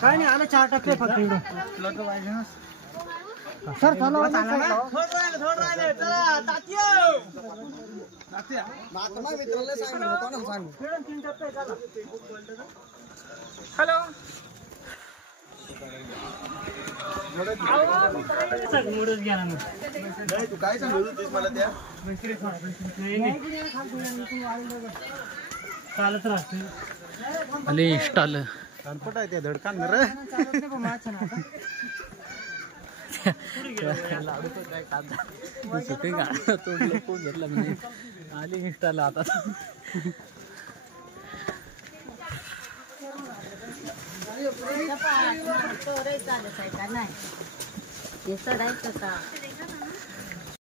काय नाही आलं 4 टक्के फक्त इकडं पाहिजे ना सर चला थोडं राहिले चला तात्या महात्मा मित्राला सांग कोणाला सांगू 3 टक्के चला हॅलो मूडच गेला नाही तू काय सांगत होतीस मला त्या चालत राहते अरे इंस्टाल कानपट आहे त्या धडकान रे लाडू काय खाता सुटे गाणं तोडलं कोण घेतला म्हणजे आली इंस्टाला आता तो रे चालत आहे का नाही हे चढायचं का